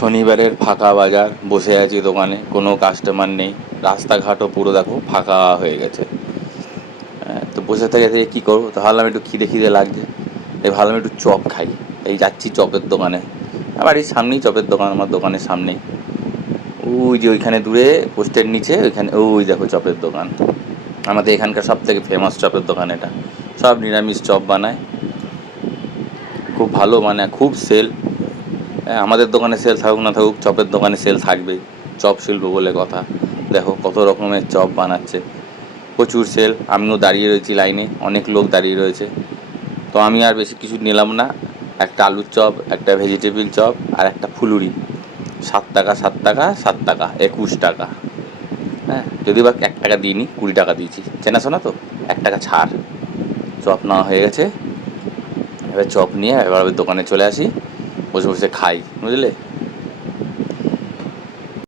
শনিবারের ফাঁকা বাজার, বসে আছি দোকানে, কোনো কাস্টমার নেই, রাস্তাঘাটও পুরো দেখো ফাঁকা হয়ে গেছে। তো বসে থেকে থেকে কী করবো, তো ভাবলাম একটু খিদে খিদে লাগছে, এই ভাবলাম একটু চপ খাই। এই যাচ্ছি চপের দোকানে, আমার বাড়ির সামনেই চপের দোকান, আমার দোকানের সামনেই। ওই যে ওইখানে দূরে পোস্টের নিচে ওইখানে ওই দেখো চপের দোকান, আমাদের এখানকার সব থেকে ফেমাস চপের দোকান এটা। সব নিরামিষ চপ বানায়, খুব ভালো, মানে খুব সেল। হ্যাঁ, আমাদের দোকানে সেল থাকুক না থাকুক, চপের দোকানে সেল থাকবেই, চপ শিল্প বলে কথা। দেখো কত রকমের চপ বানাচ্ছে, প্রচুর সেল। আমিও দাঁড়িয়ে রয়েছি লাইনে, অনেক লোক দাঁড়িয়ে রয়েছে। তো আমি আর বেশি কিছু নিলাম না, একটা আলুর চপ, একটা ভেজিটেবিল চপ আর একটা ফুলুরি। 7 টাকা, 7 টাকা, 7 টাকা, 21 টাকা। হ্যাঁ, যদি বা 1 টাকা দিইনি, 20 টাকা দিয়েছি, চেনাশোনা তো, 1 টাকা ছাড়। চপ নেওয়া হয়ে গেছে, এবার চপ নিয়ে এবার দোকানে চলে আসি, বসে বসে খাই, বুঝলে।